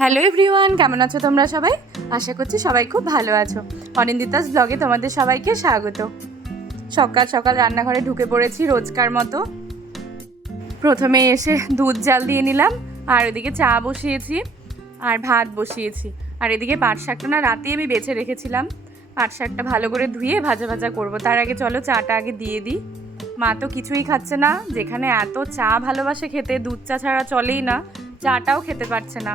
Hello everyone, কেমন আছো তোমরা সবাই? আশা করছি সবাই খুব ভালো আছো। অনিন্দিতাস ব্লগে তোমাদের সবাইকে স্বাগত। সকাল সকাল রান্নাঘরে ঢুকে পড়েছি রোজকার মতো। প্রথমে এসে দুধ জাল দিয়ে নিলাম, আর ওদিকে চা বসিয়েছি আর ভাত বসিয়েছি। আর এদিকে পাট শাকটা না রাতে আমি বেছে রেখেছিলাম, পাট শাকটা ভালো করে ধুয়ে ভাজা ভাজা করবো। তার আগে চলো চাটা আগে দিয়ে দিই। মা তো কিছুই খাচ্ছে না, যেখানে এত চা ভালোবাসে খেতে, দুধ চা ছাড়া চলেই না, চাটাও খেতে পারছে না।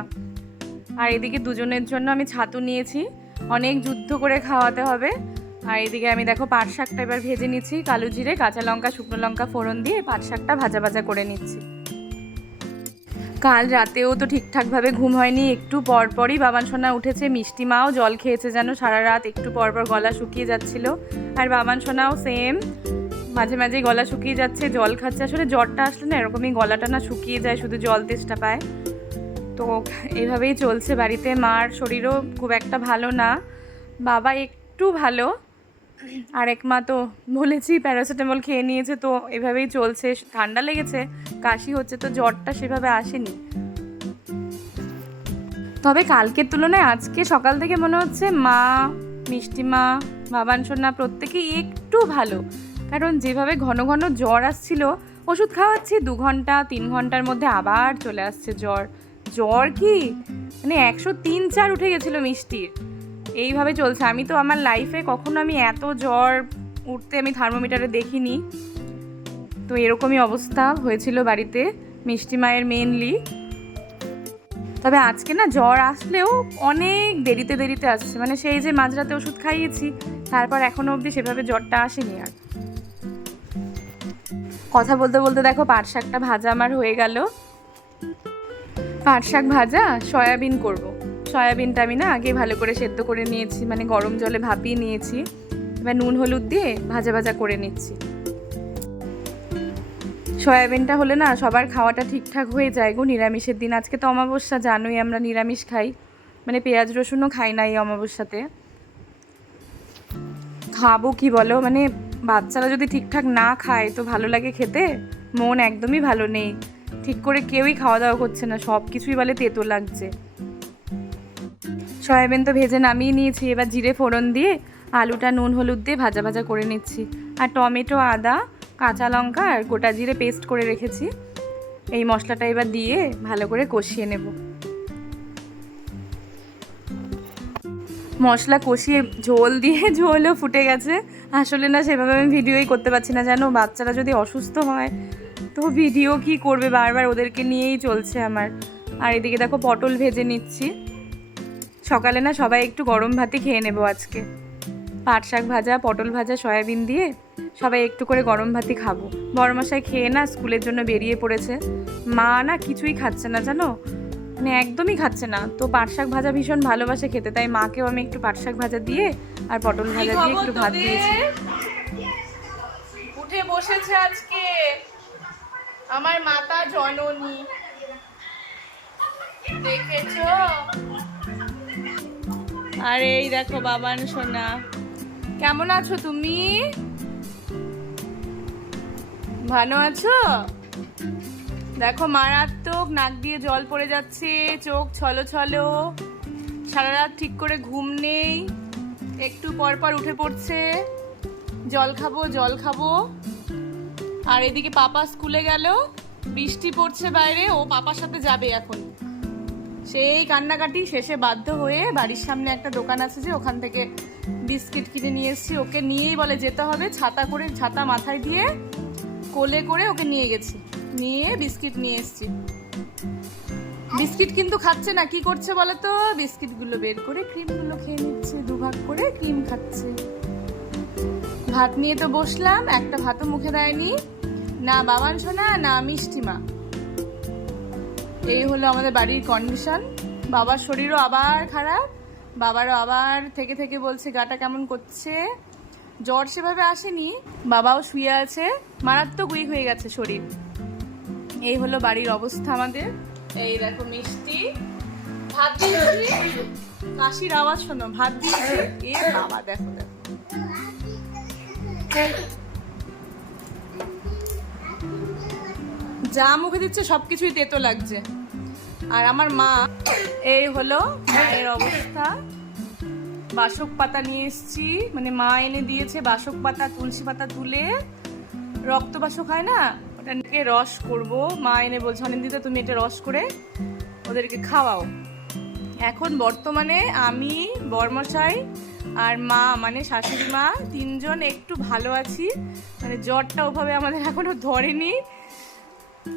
আর এদিকে দুজনের জন্য আমি ছাতু নিয়েছি, অনেক যুদ্ধ করে খাওয়াতে হবে। আর এদিকে আমি দেখো পাট শাকটা এবার ভেজে নিচ্ছি, কালো জিরে, কাঁচা লঙ্কা, শুকনো লঙ্কা ফোড়ন দিয়ে পাট শাকটা ভাজা ভাজা করে নিচ্ছি। কাল রাতেও তো ঠিকঠাকভাবে ঘুম হয়নি, একটু পরপরই বাবান সোনা উঠেছে। মিষ্টি মাও জল খেয়েছে যেন সারা রাত, একটু পরপর গলা শুকিয়ে যাচ্ছিল। আর বাবান সোনাও সেম, মাঝে মাঝে গলা শুকিয়ে যাচ্ছে, জল খাচ্ছে। আসলে জ্বরটা আসলে না এরকমই, গলাটা না শুকিয়ে যায়, শুধু জল তেষ্টা পায়। তো এইভাবেই চলছে বাড়িতে। মার শরীরও খুব একটা ভালো না, বাবা একটু ভালো, আর এক মা তো বলেছি প্যারাসিটামল খেয়ে নিয়েছে। তো এভাবেই চলছে, ঠান্ডা লেগেছে, কাশি হচ্ছে, তো জ্বরটা সেভাবে আসেনি। তবে কালকের তুলনায় আজকে সকাল থেকে মনে হচ্ছে মা, মিষ্টি মা, বাবান সোনা প্রত্যেকেই একটু ভালো। কারণ যেভাবে ঘন ঘন জ্বর আসছিল, ওষুধ খাওয়াচ্ছি 2 ঘন্টা 3 ঘন্টার মধ্যে আবার চলে আসছে জ্বর। জ্বর কি মানে 103-4 উঠে গেছিলো মিষ্টির। এইভাবে চলছে। আমি তো আমার লাইফে কখনো আমি এত জ্বর উঠতে আমি থার্মোমিটারে দেখিনি। তো এরকমই অবস্থা হয়েছিল বাড়িতে মিষ্টি মায়ের মেনলি। তবে আজকে না জ্বর আসলেও অনেক দেরিতে দেরিতে আসছে, মানে সেই যে মাঝরাতে ওষুধ খাইয়েছি, তারপর এখনো অবধি সেভাবে জ্বরটা আসেনি। আর কথা বলতে বলতে দেখো পাট শাকটা ভাজা আমার হয়ে গেল। পাট শাক ভাজা সয়াবিন করব। সয়াবিনটা আমি না আগে ভালো করে সেদ্ধ করে নিয়েছি, মানে গরম জলে ভাপিয়ে নিয়েছি। এবার নুন হলুদ দিয়ে ভাজা ভাজা করে নিচ্ছি। সয়াবিনটা হলে না সবার খাওয়াটা ঠিকঠাক হয়ে যায় গো নিরামিষের দিন। আজকে তো অমাবস্যা, জানোই আমরা নিরামিষ খাই, মানে পেঁয়াজ রসুনও খাই না এই অমাবস্যাতে। খাবো কি বলো, মানে বাচ্চারা যদি ঠিকঠাক না খায় তো ভালো লাগে খেতে? মন একদমই ভালো নেই, ঠিক করে কেউই খাওয়া দাওয়া করছে না, সব কিছুই বলে তেতো লাগছে। সয়াবিন তো ভেজে নামিয়ে নিয়েছি, এবার জিরে ফোড়ন দিয়ে আলুটা নুন হলুদ দিয়ে ভাজা ভাজা করে নিচ্ছি। আর টমেটো, আদা, কাঁচা লঙ্কা আর গোটা জিরে পেস্ট করে রেখেছি, এই মশলাটা এবার দিয়ে ভালো করে কষিয়ে নেব। মশলা কষিয়ে ঝোল দিয়ে ঝোলও ফুটে গেছে। আসলে না সেভাবে আমি ভিডিওই করতে পারছি না, জানো বাচ্চারা যদি অসুস্থ হয় তো ভিডিও কি করবে, বারবার ওদেরকে নিয়েই চলছে আমার। আর এদিকে দেখো পটল ভেজে নিচ্ছি। সকালে না সবাই একটু গরম ভাতই খেয়ে নেবো আজকে। পাট শাক ভাজা, পটল ভাজা, সয়াবিন দিয়ে সবাই একটু করে গরম ভাতই খাবো। বড়মশাই খেয়ে না স্কুলের জন্য বেরিয়ে পড়েছে। মা না কিছুই খাচ্ছে না জানো, মানে একদমই খাচ্ছে না। তো পাট শাক ভাজা ভীষণ ভালোবাসে খেতে, তাই মাকেও আমি একটু পাট শাক ভাজা দিয়ে আর পটল ভাজা দিয়ে একটু ভাত দিয়েছি। উঠে বসেছে আজকে আমার মাতা জননী, দেখেছো? আর এই দেখো বাবান সোনা, কেমন আছো তুমি? ভালো আছো? দেখো মারাত্মক, নাক দিয়ে জল পড়ে যাচ্ছে, চোখ ছলো ছলো, সারা রাত ঠিক করে ঘুম নেই, একটু পর পর উঠে পড়ছে, জল খাবো জল খাবো। আর এদিকে পাপা স্কুলে গেল, বৃষ্টি পড়ছে বাইরে, ও পাপার সাথে যাবে এখন। সেই কান্নাকাটি শেষে বাধ্য হয়ে বাড়ির সামনে একটা দোকান আছে যে, ওখান থেকে বিস্কিট কিনে নিয়ে এসেছি। ওকে নিয়েই বলে যেতে হবে, ছাতা করে, ছাতা মাথায় দিয়ে কোলে করে ওকে নিয়ে গেছি, নিয়ে বিস্কিট নিয়ে এসেছি। বিস্কিট কিন্তু খাচ্ছে না, কি করছে বলো তো, বিস্কিটগুলো বের করে ক্রিমগুলো খেয়ে নিচ্ছে, 2 ভাগ করে ক্রিম খাচ্ছে। ভাত নিয়ে তো বসলাম, একটা ভাতও মুখে দেয়নি, না বাবান সোনা না মিষ্টি মা। এই হলো আমাদের বাড়ির কন্ডিশন। বাবার শরীরও আবার খারাপ, বাবারও আবার থেকে থেকে বলছে গাটা কেমন করছে। জ্বর সেভাবে আসেনি, বাবাও শুয়ে আছে, মারাত্মক উইক হয়ে গেছে শরীর। এই হলো বাড়ির অবস্থা আমাদের। এই দেখো মিষ্টি ভাত দিয়েছি, কাশির আওয়াজ শোনো, ভাত দিয়েছি। এ বাবা দেখো দেখো, যা মুখে দিচ্ছে সবকিছুই তেতো লাগছে। আর আমার মা, এই হলো মায়ের অবস্থা। বাসক পাতা নিয়ে এসেছি, মানে মা এনে দিয়েছে বাসক পাতা, তুলসী পাতা তুলে, রক্ত বাসক হয় না, ওটাকে রস করব। মা এনে বলছে অনিন্দিতা তুমি এটা রস করে ওদেরকে খাওয়াও। এখন বর্তমানে আমি, বরমশাই আর মা মানে শাশুড়ি মা তিনজন একটু ভালো আছি, মানে জ্বরটা ওভাবে আমাদের এখনো ধরেনি,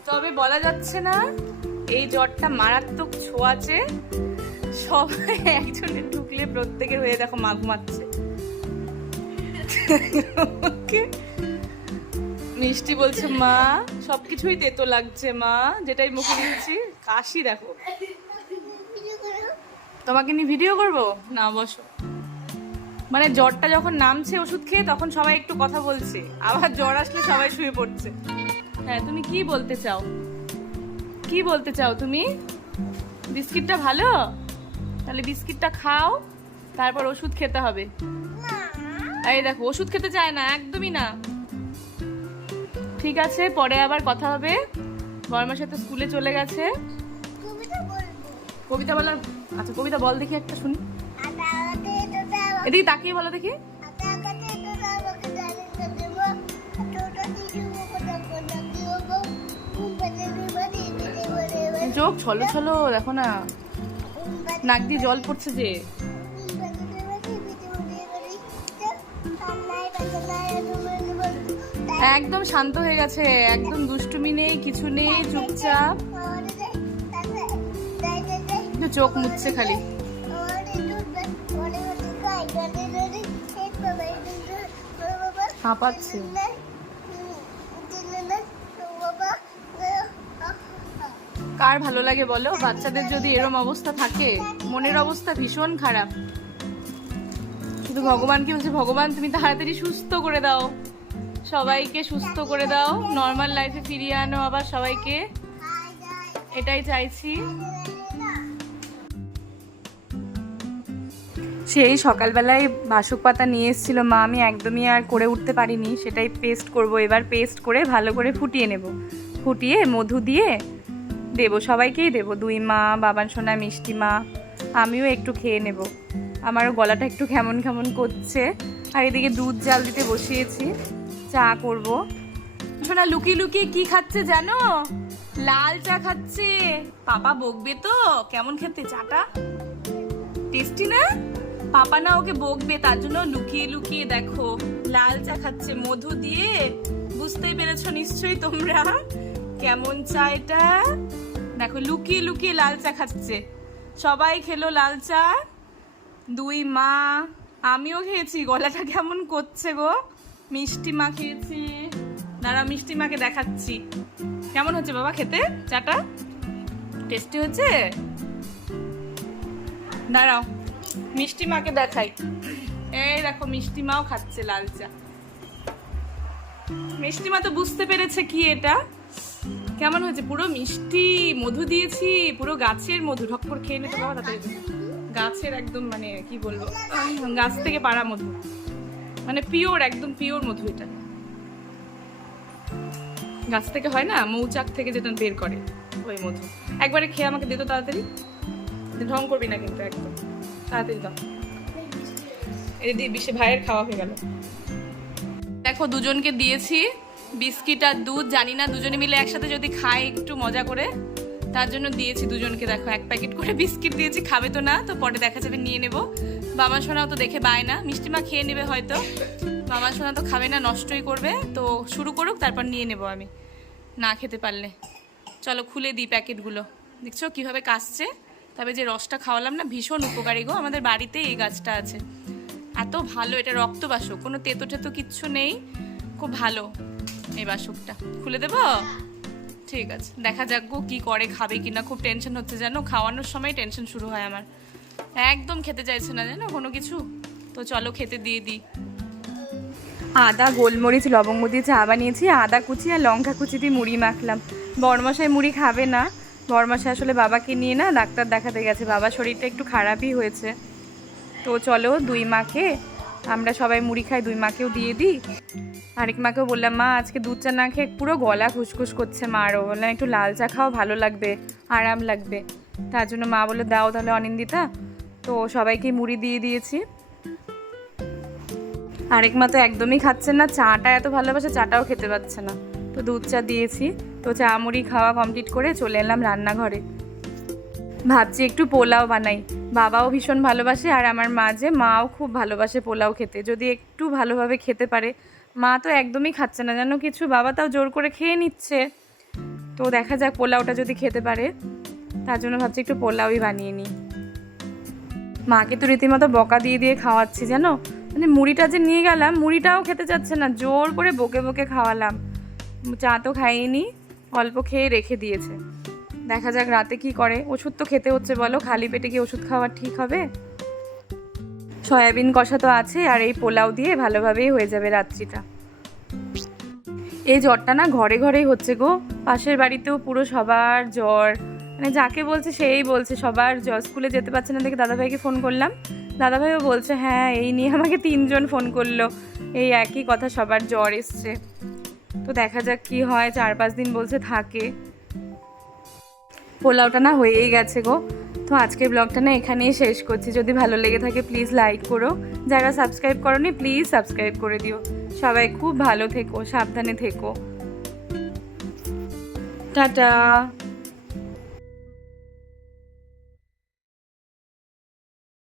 তবে বলা যাচ্ছে না এই জ্বরটা মারাত্মক ছোঁয়াচে। সবাই একজনের ঢুকলে প্রত্যেকের হয়ে দেখো মা ঘুমাচ্ছে। মিষ্টি বলছে মা সবকিছুই তেতো লাগছে মা, যেটাই মুখে দিচ্ছি। কাশি দেখো, তোমাকে নিয়ে ভিডিও করবো না, বসো। মানে জ্বরটা যখন নামছে ওষুধ খেয়ে তখন সবাই একটু কথা বলছে, আবার জ্বর আসলে সবাই শুয়ে পড়ছে। হ্যাঁ তুমি কি বলতে চাও, কি বলতে চাও তুমি? বিস্কিটটা ভালো, তাহলে বিস্কিটটা খাও, তারপর ওষুধ খেতে হবে। এই দেখো ওষুধ খেতে চায় না, একদমই না। ঠিক আছে, পরে আবার কথা হবে। বর্মার সাথে স্কুলে চলে গেছে। কবিতা বলার, আচ্ছা কবিতা বল দেখি একটা শুনি, এদিকে তাকিয়ে বলো দেখি। চোখ ছলো ছলো দেখো না, নাক দিয়ে জল পড়ছে যে। একদম শান্ত হয়ে গেছে, একদম দুষ্টুমি নেই, কিছু নেই, চুপচাপ। চোখ মুছছে খালি। হাঁপাচ্ছে। কার ভালো লাগে বলো? বাচ্চাদের যদি এরম অবস্থা থাকে, মনের অবস্থা ভীষণ খারাপ। শুধু ভগবানকে বলছে, ভগবান তুমি তাড়াতাড়ি সুস্থ করে দাও, সবাইকে সুস্থ করে দাও, নর্মাল লাইফে ফিরিয়ে আনো আবার সবাইকে, এটাই চাইছি। সেই সকালবেলায় বাসক পাতা নিয়ে এসেছিল মা, আমি একদমই আর করে উঠতে পারিনি, সেটাই পেস্ট করব এবার। পেস্ট করে ভালো করে ফুটিয়ে নেব, ফুটিয়ে মধু দিয়ে দেবো, সবাইকেই দেবো, দুই মা, বাবান সোনা, মিষ্টি মা, আমিও একটু খেয়ে নেব। আমারও গলাটা একটু কেমন কেমন করছে। আর এদিকে দুধ জাল দিতে বসিয়েছি, চা করব। সোনা লুকিয়ে লুকিয়ে কি খাচ্ছে জানো? লাল চা খাচ্ছে। পাপা বকবে তো, কেমন খেতে চাটা, টেস্টি না? পাপা না ওকে বকবে, তার জন্য লুকিয়ে লুকিয়ে দেখো লাল চা খাচ্ছে মধু দিয়ে। বুঝতেই পেরেছো নিশ্চয়ই তোমরা কেমন চা এটা। দেখো লুকিয়ে লুকিয়ে লাল চা খাচ্ছে। সবাই খেলো লাল চা, দুই মা, আমিও খেয়েছি। গলাটা কেমন করছে গো। মিষ্টি মা খেয়েছি, দাঁড়া মিষ্টি মাকে দেখাচ্ছি কেমন হচ্ছে বাবা খেতে চাটা, টেস্টি হচ্ছে। দাঁড়াও মিষ্টি মাকে দেখাই, এই দেখো মিষ্টি মাও খাচ্ছে লাল চা। মিষ্টি মা তো বুঝতে পেরেছে কি এটা, কেমন হয়েছে, পুরো মিষ্টি মধু দিয়েছি, পুরো গাছের মধু। ঢক করে খেয়ে নিতে বাবা তাড়াতাড়ি, গাছের একদম মানে কি বলবো, গাছ থেকে পাড়া মধু, মানে পিওর, একদম পিওর মধু। এটা গাছ থেকে হয় না, মৌচাক থেকে যেটা বের করে ওই মধু। একবারে খেয়ে আমাকে দে তো তাড়াতাড়ি, ঢং করবি না কিন্তু, একদম তাড়াতাড়ি দাও। এই দিয়ে বিশে ভাইয়ের খাওয়া হয়ে গেল। দেখো দুজনকে দিয়েছি বিস্কিট আর দুধ, জানি না দুজনে মিলে একসাথে যদি খাই একটু মজা করে, তার জন্য দিয়েছি দুজনকে। দেখো এক প্যাকেট করে বিস্কিট দিয়েছি, খাবে তো না, তো পরে দেখা যাবে নিয়ে নেব। বাবা সোনাও তো দেখে বায় না, মিষ্টি মা খেয়ে নেবে হয়তো, বাবা সোনা তো খাবে না, নষ্টই করবে। তো শুরু করুক, তারপর নিয়ে নেব আমি না খেতে পারলে। চলো খুলে দিই প্যাকেটগুলো, দেখছো কিভাবে কাশছে। তবে যে রসটা খাওয়ালাম না ভীষণ উপকারী গো, আমাদের বাড়িতে এই গাছটা আছে, এত ভালো। এটা রক্ত বাসক, কোনো তেতো টেতো কিচ্ছু নেই, খুব ভালো এই বাসকটা। খুলে দেব? ঠিক আছে, দেখা যাক গো কি করে, খাবে কিনা। খুব টেনশন হচ্ছে জানো, খাওয়ানোর সময় টেনশন শুরু হয় আমার, একদম খেতে চাইছে না জানো কোনো কিছু। তো চলো খেতে দিয়ে দিই। আদা, গোলমরিচ, লবঙ্গ দিয়ে চা বানিয়েছি, আদা কুচি আর লঙ্কা কুচি দিয়ে মুড়ি মাখলাম। বড়মশাই মুড়ি খাবে না, বড়মশাই আসলে বাবাকে নিয়ে না ডাক্তার দেখাতে গেছে, বাবার শরীরটা একটু খারাপই হয়েছে। তো চলো দুই মাকে, আমরা সবাই মুড়ি খাই, দুই মাকেও দিয়ে দিই। আরেক মাকেও বললাম মা আজকে দুধ চা না খেয়ে পুরো গলা খুসখুস করছে মারও, বললাম একটু লাল চা খাও, ভালো লাগবে, আরাম লাগবে। তার জন্য মা বলে দাও তাহলে অনিন্দিতা, তো সবাইকে মুড়ি দিয়ে দিয়েছি। আরেক মা তো একদমই খাচ্ছেন না, চাটা এত ভালোবাসে চাটাও খেতে পাচ্ছে না, তো দুধ চা দিয়েছি। তো চা মুড়ি খাওয়া কমপ্লিট করে চলে এলাম রান্নাঘরে। ভাবছি একটু পোলাও বানাই, বাবাও ভীষণ ভালোবাসে আর আমার মাও খুব ভালোবাসে পোলাও খেতে, যদি একটু ভালোভাবে খেতে পারে। মা তো একদমই খাচ্ছে না যেন কিছু, বাবা তাও জোর করে খেয়ে নিচ্ছে। তো দেখা যাক পোলাওটা যদি খেতে পারে, তার জন্য ভাবছি একটু পোলাওই বানিয়ে নিই। মাকে তো রীতিমতো বকা দিয়ে দিয়ে খাওয়াচ্ছি জানো, মানে মুড়িটা যে নিয়ে গেলাম মুড়িটাও খেতে চাচ্ছে না, জোর করে বকে বকে খাওয়ালাম। চা তো খাইনি, অল্প খেয়ে রেখে দিয়েছে। দেখা যাক রাতে কি করে, ওষুধ তো খেতে হচ্ছে বলো, খালি পেটে কি ওষুধ খাওয়া ঠিক হবে? সয়াবিন কষা তো আছে আর এই পোলাও দিয়ে ভালোভাবেই হয়ে যাবে রাত্রিটা। এই জ্বরটা না ঘরে ঘরেই হচ্ছে গো, পাশের বাড়িতেও পুরো সবার জ্বর, মানে যাকে বলছে সেই বলছে সবার জ্বর। স্কুলে যেতে পারছে না দেখে দাদাভাইকে ফোন করলাম, দাদাভাইও বলছে হ্যাঁ এই নিয়ে আমাকে 3 জন ফোন করলো, এই একই কথা সবার জ্বর এসছে। তো দেখা যাক কি হয়, 4-5 দিন বলছে থাকে। পোলাওটা না হয়েই গেছে গো। তো আজকের ব্লগটা না এখানেই শেষ করছি, যদি ভালো লেগে থাকে প্লিজ লাইক করো, যারা সাবস্ক্রাইব করোনি প্লিজ সাবস্ক্রাইব করে দিও। সবাই খুব ভালো থেকো, সাবধানে থেকো, টাটা।